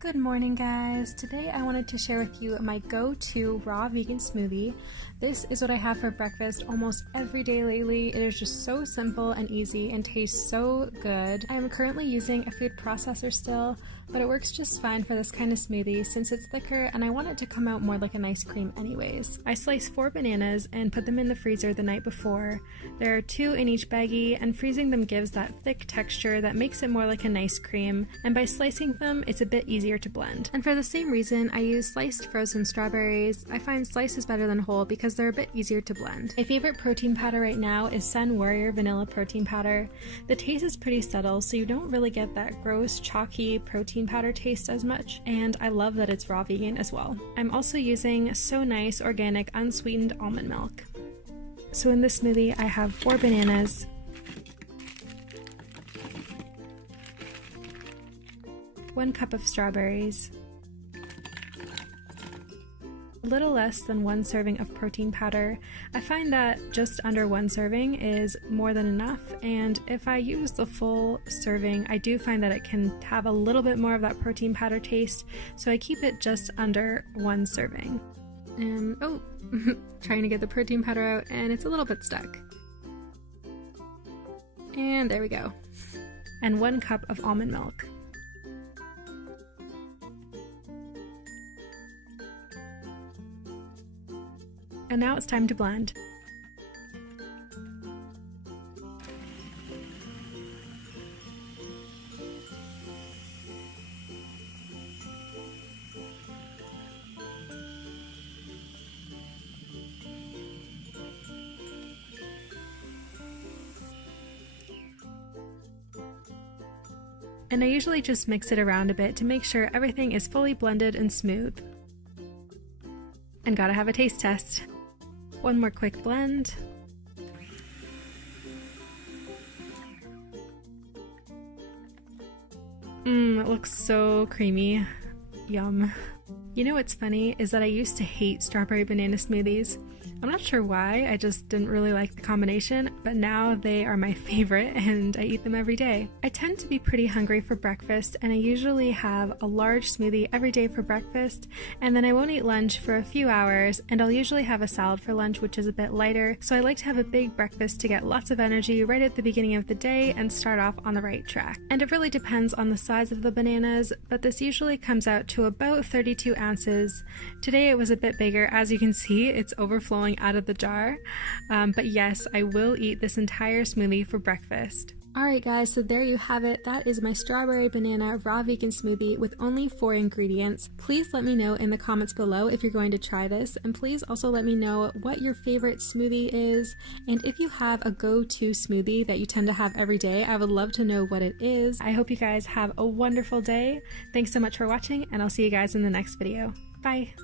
Good morning, guys. Today I wanted to share with you my go-to raw vegan smoothie. This is what I have for breakfast almost every day lately. It is just so simple and easy and tastes so good. I am currently using a food processor still, but it works just fine for this kind of smoothie since it's thicker and I want it to come out more like an ice cream anyways. I slice 4 bananas and put them in the freezer the night before. There are 2 in each baggie, and freezing them gives that thick texture that makes it more like an ice cream, and by slicing them it's a bit easier to blend. And for the same reason, I use sliced frozen strawberries. I find slices better than whole because they're a bit easier to blend. My favorite protein powder right now is Sun Warrior Vanilla Protein Powder. The taste is pretty subtle, so you don't really get that gross, chalky protein powder taste as much, and I love that it's raw vegan as well. I'm also using So Nice organic unsweetened almond milk. So in this smoothie, I have 4 bananas, 1 cup of strawberries, a little less than 1 serving of protein powder. I find that just under 1 serving is more than enough, and if I use the full serving, I do find that it can have a little bit more of that protein powder taste, so I keep it just under 1 serving. Trying to get the protein powder out, and it's a little bit stuck. And there we go. And 1 cup of almond milk. And now it's time to blend. And I usually just mix it around a bit to make sure everything is fully blended and smooth. And gotta have a taste test. 1 more quick blend. It looks so creamy. Yum. You know what's funny is that I used to hate strawberry banana smoothies. I'm not sure why, I just didn't really like the combination, but now they are my favorite and I eat them every day. I tend to be pretty hungry for breakfast, and I usually have a large smoothie every day for breakfast, and then I won't eat lunch for a few hours, and I'll usually have a salad for lunch, which is a bit lighter, so I like to have a big breakfast to get lots of energy right at the beginning of the day and start off on the right track. And it really depends on the size of the bananas, but this usually comes out to about 32 ounces. Today it was a bit bigger. As you can see, it's overflowing out of the jar, but yes, I will eat this entire smoothie for breakfast. Alright guys, so there you have it. That is my strawberry banana raw vegan smoothie with only 4 ingredients. Please let me know in the comments below if you're going to try this, and please also let me know what your favorite smoothie is, and if you have a go-to smoothie that you tend to have every day, I would love to know what it is. I hope you guys have a wonderful day. Thanks so much for watching, and I'll see you guys in the next video. Bye!